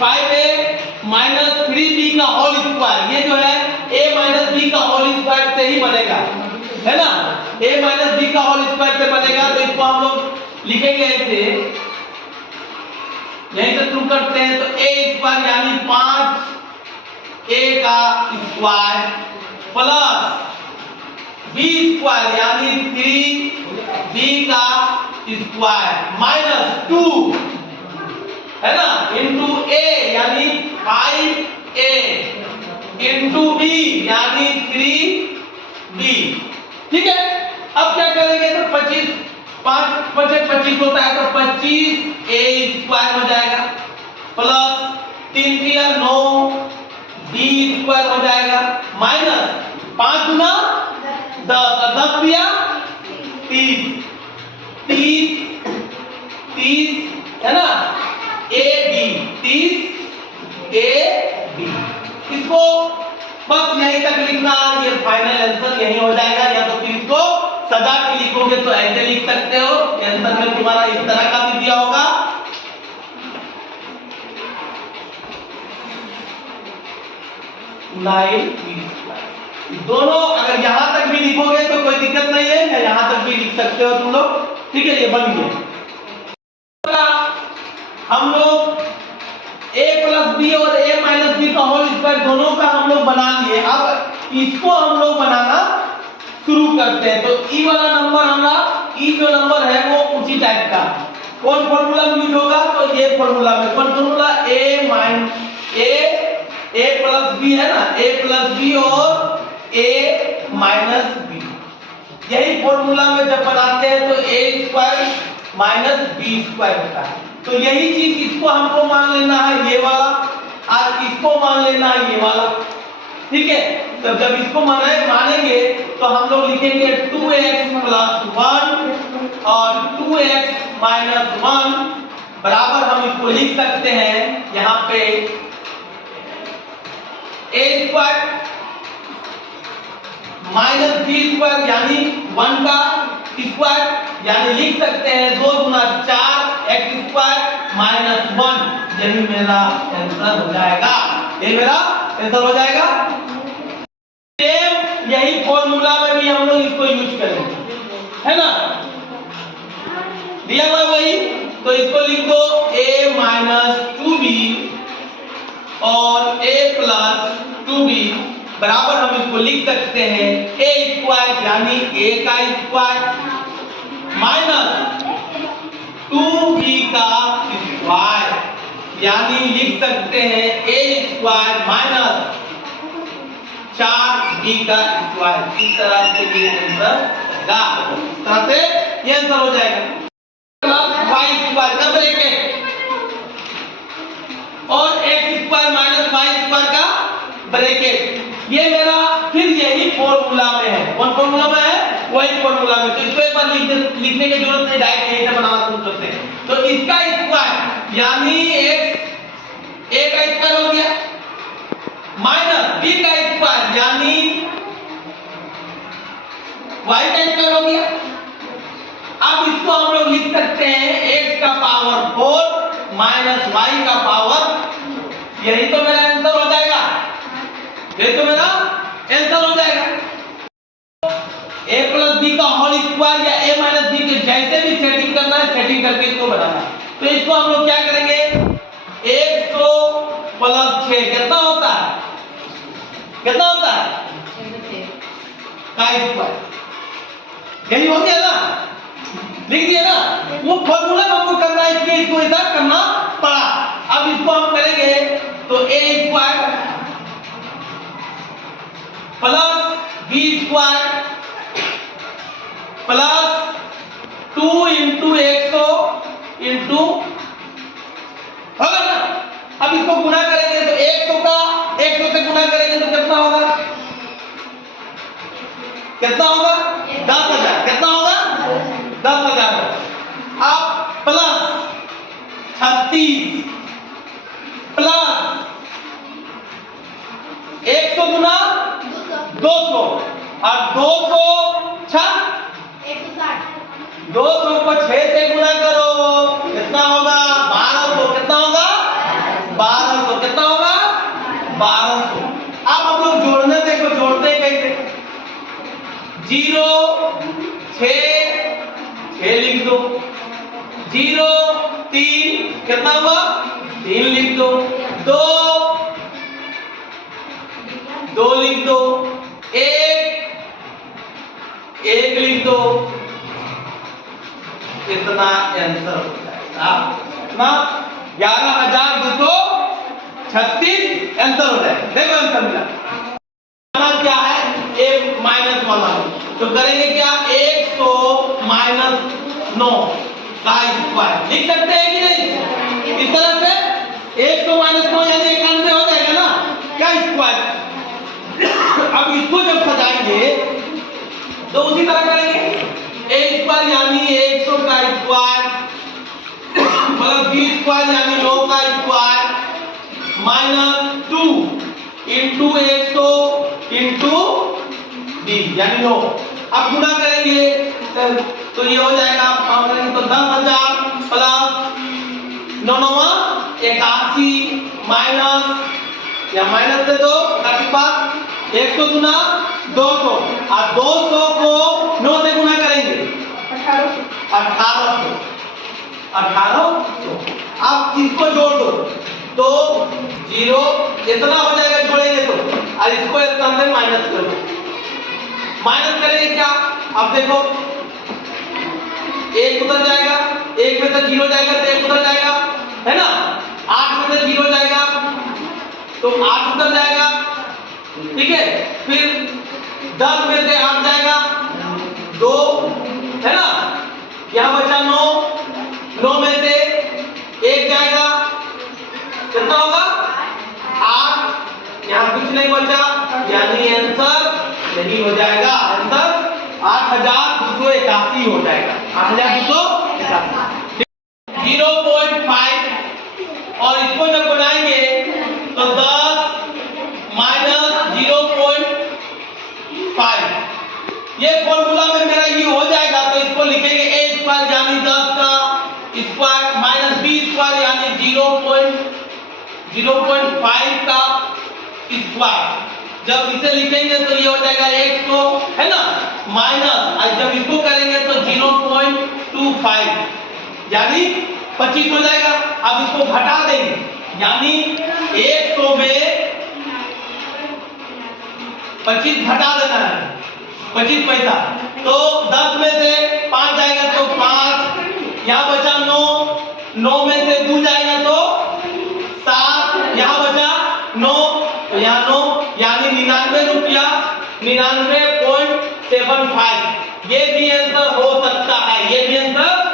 5a minus 3b का whole square, ये जो है a माइनस b का होल स्क्वायर से ही बनेगा, है ना। a माइनस b का होल स्क्वायर से बनेगा, तो इसको हम लोग लिखेंगे ऐसे, यहीं से शुरू करते हैं। तो a स्क्वायर यानी 5a का स्क्वायर प्लस b स्क्वायर यानी 3b का स्क्वायर माइनस 2, है ना, इंटू a यानी 5a इंटू b यानी 3b। ठीक है, अब क्या करेंगे, तो 25 5 5 25 होता है, तो 25a स्क्वायर हो जाएगा प्लस 3 3 9 b स्क्वायर हो जाएगा माइनस 5 गुना 10 और 10 दिया 30 30 30, है ना, AB 30 AB। इसको बस यहीं तक लिखना, ये फाइनल आंसर यही हो जाएगा। या तो फिर इसको सजा के लिखोगे तो ऐसे लिख सकते हो, आंसर में तुम्हारा इस तरह का भी दिया होगा। दोनों अगर यहां तक भी लिखोगे तो कोई दिक्कत नहीं है, या यहां तक भी लिख सकते हो तुम लोग। ठीक है, ये बन गया। हम लोग a प्लस बी और a माइनस बी का होल स्क्वायर दोनों का हम लोग बना लिए। अब इसको हम लोग बनाना शुरू करते हैं। तो e वाला नंबर हमारा, e जो नंबर है वो उसी टाइप का, कौन फॉर्मूला यूज होगा, तो ये फॉर्मूला में कौन फॉर्मूला, a प्लस बी है ना, a प्लस बी और a माइनस बी, यही फॉर्मूला में जब बनाते हैं तो a square minus B square होता है। तो यही चीज इसको हमको मान लेना है ये वाला, और इसको मान लेना है ये वाला। ठीक है, तो जब इसको मानेंगे तो हम लोग लिखेंगे 2x प्लस 1 और 2x माइनस 1 बराबर, हम इसको लिख सकते हैं यहाँ पे a square minus B square यानी 1 का स्क्वायर, यानी लिख सकते हैं 2 गुना 4 एक्स स्क्वायर माइनस 1। यही मेरा आंसर हो जाएगा, ये मेरा आंसर हो जाएगा। सेम यही फॉर्मूला में भी हम लोग इसको यूज करेंगे, है ना, दिया हुआ वही। तो इसको लिख दो a माइनस 2b और a प्लस 2b बराबर, हम इसको लिख सकते हैं a स्क्वायर यानी a का स्क्वायर माइनस 2b का स्क्वायर, यानी लिख सकते हैं a स्क्वायर माइनस 4b का स्क्वायर। इस तरह से ये आंसर होगा, इस तरह से ये आंसर हो जाएगा। प्लस y स्क्वायर का ब्रैकेट और x square minus y square का ब्रैकेट, ये मेरा फिर यही फॉर्मूला में है। कौन फॉर्मूला में है, वही फॉर्मूला में। तो इसको एक बार लिखने की जरूरत नहीं, डायरेक्ट यहीं से बनाना शुरू करते हैं। तो इसका स्क्वायर यानी x a का स्क्वायर हो गया माइनस b का स्क्वायर यानी y का स्क्वायर हो गया। अब इसको हम लोग लिख सकते हैं x का पावर 4 माइनस y का पावर, यही तो मेरा आंसर हो जाएगा, ये तो मेरा आंसर हो जाएगा। a प्लस बी का होल स्क्वायर या a माइनस बी के जैसे भी सेटिंग करना है, सेटिंग करके इसको बनाना है। तो इसको हम लोग क्या करेंगे, 100 प्लस 6 कितना होता है, कितना होता है का स्क्वायर, यही हो गया ना, लिख दिया ना। वो फॉर्मूला हमको करना है, इसलिए इसको ऐसा करना पड़ा। अब इसको हम करेंगे तो a square plus b square plus 2 into 100 into, होगा ना। अब इसको गुना करेंगे तो 100 का 100 से गुना करेंगे तो कितना होगा, कितना होगा 10,000, कितना होगा 10,000। अब प्लस 36 प्लस 100 गुना 200 और 200 200 को 6 से गुना करो, कितना होगा 1200, कितना होगा 1200। 1200। अब हम लोग जोड़ने देखो, जोड़ते कैसे? 0 6 लिख दो, 0 3 कितना हुआ? 3 लिख दो, 2 लिख दो, 1 लिख दो। इतना आंसर हो जाएगा। कितना? 11,236 आंसर हो जाएगा। देखो आंसर मिला। क्या है? एक माइनस वाला, तो करेंगे क्या? 100 माइनस 9 का स्क्वायर लिख सकते हैं कि नहीं? इस तरह से 100 माइनस 9 यानी 91 हो जाएगा ना, क्या स्क्वायर। अब इसको जब सजाएंगे तो उसी तरह करेंगे। a स्क्वायर यानी 100 का स्क्वायर मतलब b स्क्वायर यानी 9 का square minus 2 into 100 into b यानी 9। अब गुणा करेंगे तो ये हो जाएगा, तो 10,000 प्लस 9 81 माइनस, या माइनस दे दो काटी बात, 100 गुना 200 और 200 को 9 से गुना करेंगे 1800। अब इसको जोड़ दो तो 0 इतना हो जाएगा, जोड़ेंगे तो, और इसको इतना से माइनस कर दो। माइनस करेंगे क्या? अब देखो 1 उधर जाएगा, 1 में से 0 जाएगा तो 1 उधर जाएगा, है ना। 8 में से 0 जाएगा तो 8 उधर जाएगा, ठीक है। फिर 10 में से 8 जाएगा 2, है ना। यहाँ बचा 9 में से 1 जाएगा, कितना होगा? 8। यहाँ कुछ नहीं बचा, यानी आंसर यही हो जाएगा। आंसर 8,281 हो जाएगा। 8,281 0.5। और इसको जब बनाएंगे तो 10 माइनस 0.5, ये फॉर्मूला में मेरा ये हो जाएगा। तो इसको लिखेंगे a स्क्वायर यानी 10 का स्क्वायर माइनस b स्क्वायर यानी 0.5 का स्क्वायर। जब इसे लिखेंगे तो ये हो जाएगा 100, है ना, माइनस, और जब इसको करेंगे तो 0.25 यानी 25 हो जाएगा। अब इसको घटा देंगे, यानी 100 में 25 घटा देना है, 25 पैसा। तो 10 में से 5 जाएगा तो 5, यहाँ बचा 9 में से 2 जाएगा तो 7, यहाँ बचा 9 तो यहाँ 9 यानी 99 रुपया 99.75। ये भी आंसर हो सकता है, ये भी आंसर